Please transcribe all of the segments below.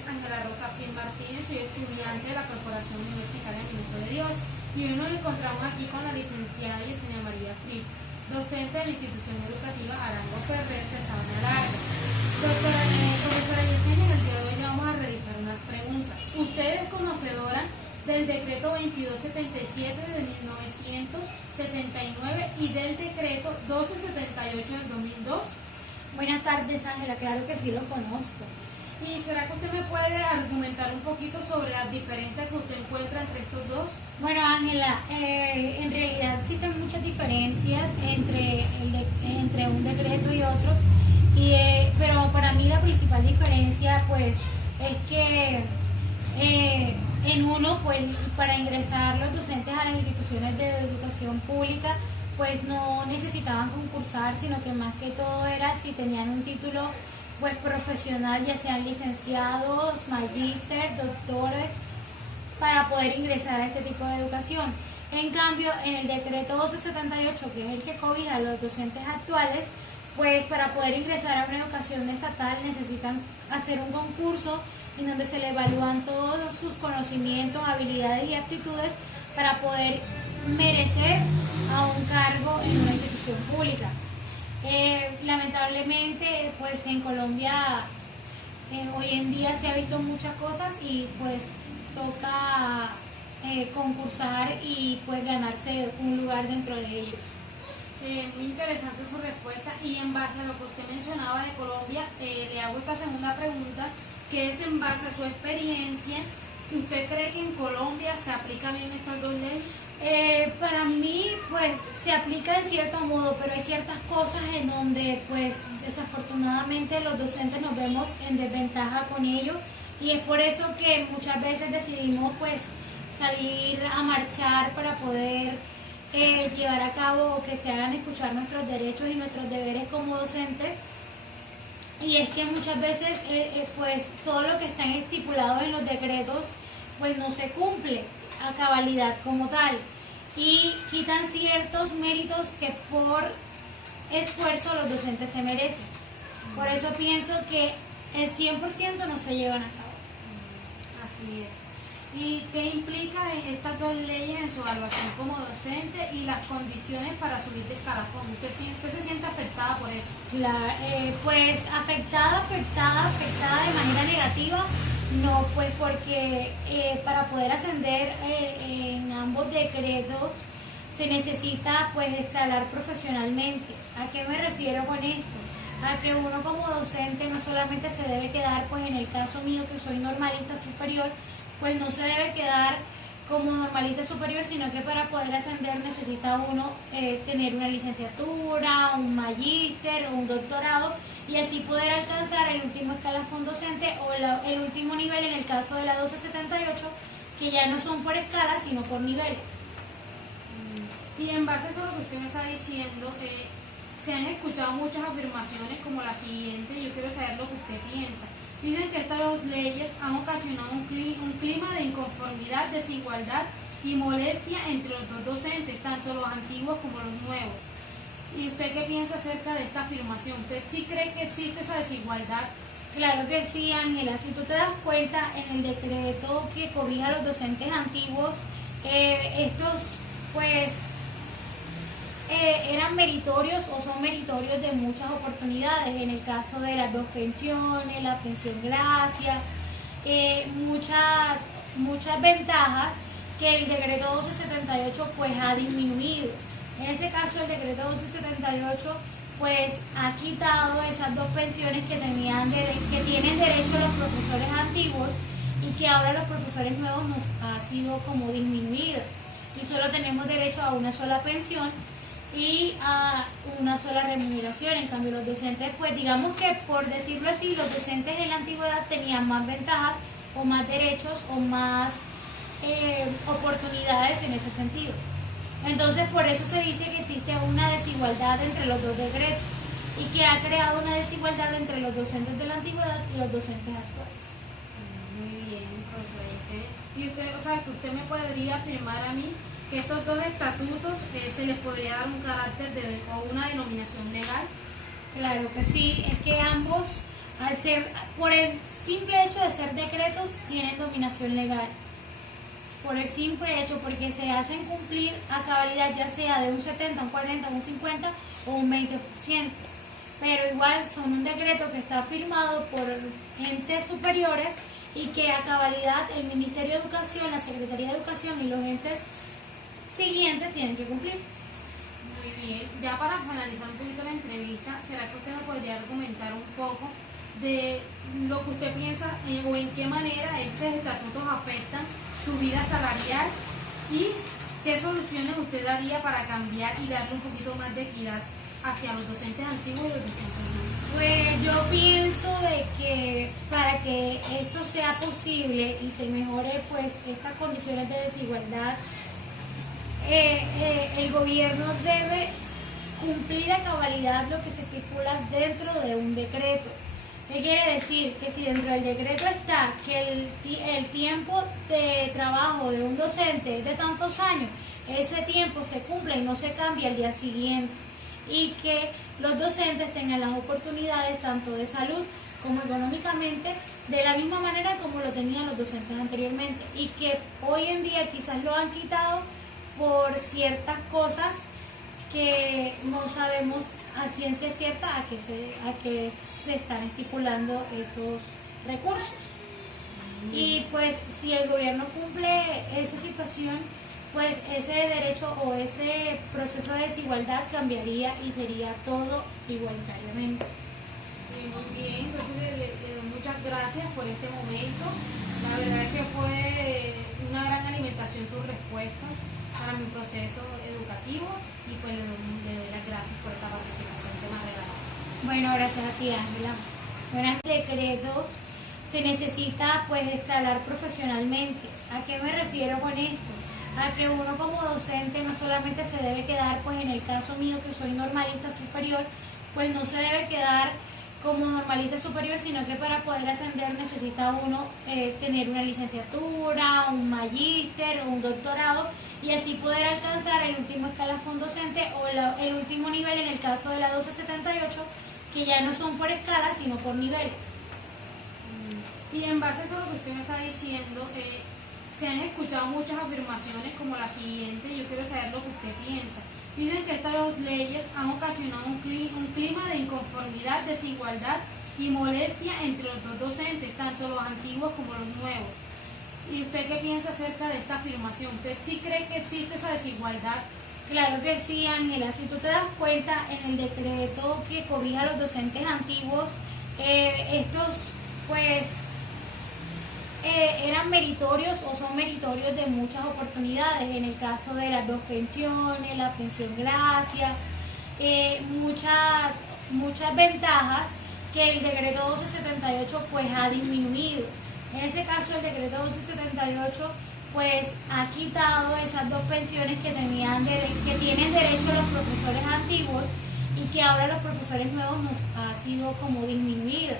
es Ángela Rosa Fin Martínez, soy estudiante de la Corporación Universitaria Minuto de Dios y hoy nos encontramos aquí con la licenciada Yesenia María Free, docente de la institución educativa Arango Ferrer de Sabana Larga. Profesora Yesenia, en el día de hoy le vamos a realizar unas preguntas. ¿Usted es conocedora del decreto 2277 de 1979 y del decreto 1278 del 2002? Buenas tardes, Ángela, claro que sí lo conozco. ¿Y será que usted me puede argumentar un poquito sobre las diferencias que usted encuentra entre estos dos? Bueno, Ángela, en realidad existen muchas diferencias entre un decreto y otro, pero para mí la principal diferencia pues es que en uno, pues para ingresar los docentes a las instituciones de educación pública, pues no necesitaban concursar, sino que más que todo era si tenían un título pues profesional, ya sean licenciados, magíster, doctores, para poder ingresar a este tipo de educación. En cambio, en el decreto 1278, que es el que cobija a los docentes actuales, pues para poder ingresar a una educación estatal necesitan hacer un concurso en donde se le evalúan todos sus conocimientos, habilidades y aptitudes para poder merecer a un cargo en una institución pública. Lamentablemente, pues en Colombia hoy en día se ha visto muchas cosas y pues toca concursar y pues ganarse un lugar dentro de ellos. Muy interesante su respuesta, y en base a lo que usted mencionaba de Colombia, le hago esta segunda pregunta, que es en base a su experiencia, ¿usted cree que en Colombia se aplican bien estas dos leyes? Para mí pues se aplica en cierto modo, pero hay ciertas cosas en donde pues desafortunadamente los docentes nos vemos en desventaja con ello, y es por eso que muchas veces decidimos pues salir a marchar para poder llevar a cabo o que se hagan escuchar nuestros derechos y nuestros deberes como docentes. Y es que muchas veces pues todo lo que está estipulado en los decretos pues no se cumple a cabalidad como tal, y quitan ciertos méritos que por esfuerzo los docentes se merecen. Por eso pienso que el 100% no se llevan a cabo. Así es. ¿Y qué implica estas dos leyes en su evaluación como docente y las condiciones para subir de escalafón? ¿Usted se siente afectada por eso? Claro, pues afectada de manera negativa, no, pues porque para poder ascender en ambos decretos se necesita pues escalar profesionalmente. ¿A qué me refiero con esto? A que uno como docente no solamente se debe quedar, pues en el caso mío que soy normalista superior, pues no se debe quedar como normalista superior, sino que para poder ascender necesita uno tener una licenciatura, un magíster o un doctorado, y así poder alcanzar el último escalafón docente o el último nivel en el caso de la 1278, que ya no son por escala sino por niveles. Y en base a eso lo que usted me está diciendo, se han escuchado muchas afirmaciones como la siguiente, y yo quiero saber lo que usted piensa. Dicen que estas dos leyes han ocasionado un clima de inconformidad, desigualdad y molestia entre los dos docentes, tanto los antiguos como los nuevos. ¿Y usted qué piensa acerca de esta afirmación? ¿Usted sí cree que existe esa desigualdad? Claro que sí, Ángela. Si tú te das cuenta, en el decreto que cobija a los docentes antiguos, estos pues eran meritorios o son meritorios de muchas oportunidades, en el caso de las dos pensiones, la pensión gracia, muchas ventajas que el decreto 1278 pues ha disminuido. En ese caso el decreto 1278 pues ha quitado esas dos pensiones que tienen derecho los profesores antiguos, y que ahora los profesores nuevos nos ha sido como disminuido, y solo tenemos derecho a una sola pensión y a una sola remuneración. En cambio los docentes, pues digamos que por decirlo así, los docentes en la antigüedad tenían más ventajas o más derechos o más oportunidades en ese sentido. Entonces por eso se dice que existe una desigualdad entre los dos decretos, y que ha creado una desigualdad entre los docentes de la antigüedad y los docentes actuales. Muy bien, profesora Yesenia. Y usted, o sea, que usted me podría afirmar a mí que estos dos estatutos se les podría dar un carácter o una denominación legal. Claro que sí, es que ambos por el simple hecho de ser decretos, tienen dominación legal. Por el simple hecho, porque se hacen cumplir a cabalidad, ya sea de un 70, un 40, un 50 o un 20%. Pero igual son un decreto que está firmado por entes superiores y que a cabalidad el Ministerio de Educación, la Secretaría de Educación y los entes siguientes tienen que cumplir. Muy bien, ya para finalizar un poquito la entrevista, ¿será que usted me podría argumentar un poco de lo que usted piensa o en qué manera estos estatutos afectan su vida salarial y qué soluciones usted daría para cambiar y darle un poquito más de equidad hacia los docentes antiguos y los docentes nuevos? Pues yo pienso de que para que esto sea posible y se mejore pues estas condiciones de desigualdad, el gobierno debe cumplir a cabalidad lo que se estipula dentro de un decreto. ¿Qué quiere decir? Que si dentro del decreto está que el tiempo de trabajo de un docente es de tantos años, ese tiempo se cumple y no se cambia al día siguiente. Y que los docentes tengan las oportunidades tanto de salud como económicamente de la misma manera como lo tenían los docentes anteriormente. Y que hoy en día quizás lo han quitado por ciertas cosas que no sabemos a ciencia cierta a que se están estipulando esos recursos. Y pues si el gobierno cumple esa situación, pues ese derecho o ese proceso de desigualdad cambiaría y sería todo igualitariamente. Muy bien, entonces le doy muchas gracias por este momento. La verdad es que fue una gran alimentación su respuesta para mi proceso educativo y pues le doy las gracias por esta participación que me ha regalado. Bueno, gracias a ti, Ángela. Bueno, el decreto se necesita pues escalar profesionalmente. ¿A qué me refiero con esto? A que uno como docente no solamente se debe quedar, pues en el caso mío que soy normalista superior, pues no se debe quedar como normalista superior, sino que para poder ascender necesita uno tener una licenciatura, un magíster, un doctorado y así poder alcanzar el último escalafón docente o el último nivel en el caso de la 1278, que ya no son por escala sino por niveles. Y en base a eso lo que usted me está diciendo, se han escuchado muchas afirmaciones como la siguiente, yo quiero saber lo que usted piensa. Dicen que estas dos leyes han ocasionado un clima de inconformidad, desigualdad y molestia entre los dos docentes, tanto los antiguos como los nuevos. ¿Y usted qué piensa acerca de esta afirmación? ¿Usted sí cree que existe esa desigualdad? Claro que sí, Ángela. Si tú te das cuenta, en el decreto que cobija a los docentes antiguos, estos pues eran meritorios o son meritorios de muchas oportunidades, en el caso de las dos pensiones, la pensión gracia, muchas ventajas que el decreto 1278 pues ha disminuido. En ese caso el decreto 1278 pues ha quitado esas dos pensiones que tienen derecho los profesores antiguos y que ahora los profesores nuevos nos ha sido como disminuido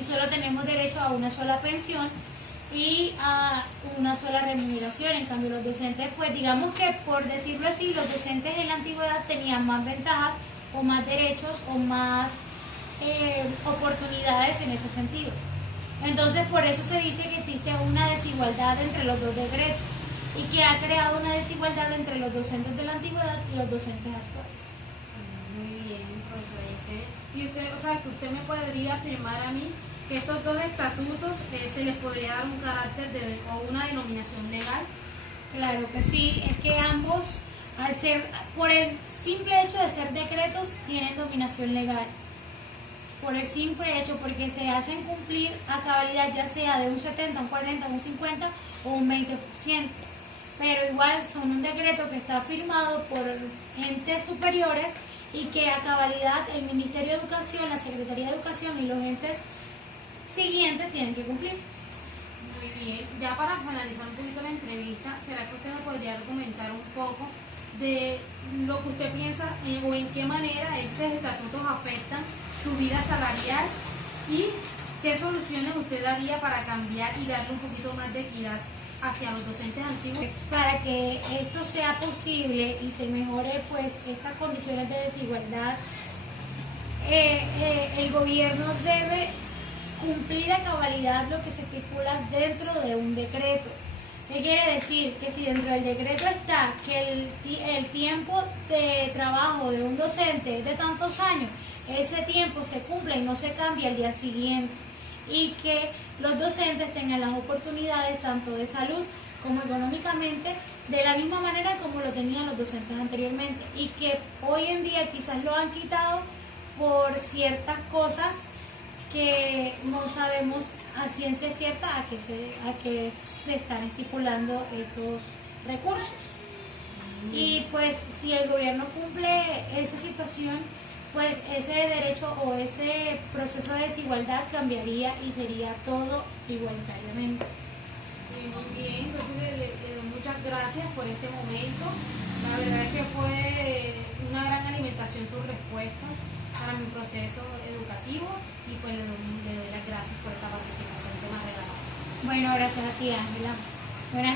y solo tenemos derecho a una sola pensión y a una sola remuneración. En cambio los docentes, pues digamos que por decirlo así, los docentes en la antigüedad tenían más ventajas o más derechos o más oportunidades en ese sentido. Entonces por eso se dice que existe una desigualdad entre los dos decretos y que ha creado una desigualdad entre los docentes de la antigüedad y los docentes actuales. Muy bien, profesora Yesenia. Y usted, o sea, que usted me podría afirmar a mí que estos dos estatutos se les podría dar un carácter o una denominación legal. Claro que sí, es que ambos, al ser, por el simple hecho de ser decretos, tienen dominación legal. Por el simple hecho, porque se hacen cumplir a cabalidad, ya sea de un 70, un 40, un 50 o un 20%. Pero igual son un decreto que está firmado por entes superiores y que a cabalidad el Ministerio de Educación, la Secretaría de Educación y los entes siguientes tienen que cumplir. Muy bien, ya para finalizar un poquito la entrevista, ¿será que usted me podría argumentar un poco de lo que usted piensa o en qué manera estos estatutos afectan su vida salarial y qué soluciones usted daría para cambiar y darle un poquito más de equidad hacia los docentes antiguos? Para que esto sea posible y se mejore pues estas condiciones de desigualdad, el gobierno debe cumplir a cabalidad lo que se estipula dentro de un decreto. ¿Qué quiere decir? Que si dentro del decreto está que el tiempo de trabajo de un docente es de tantos años, ese tiempo se cumple y no se cambia al día siguiente, y que los docentes tengan las oportunidades tanto de salud como económicamente de la misma manera como lo tenían los docentes anteriormente, y que hoy en día quizás lo han quitado por ciertas cosas que no sabemos a ciencia cierta a que se están estipulando esos recursos. Y pues si el gobierno cumple esa situación, pues ese derecho o ese proceso de desigualdad cambiaría y sería todo igualitariamente. Muy bien, entonces le doy muchas gracias por este momento. La verdad es que fue una gran alimentación sus respuestas para mi proceso educativo, y pues le doy las gracias por esta participación que me ha regalado. Bueno, gracias a ti, Ángela. Buenas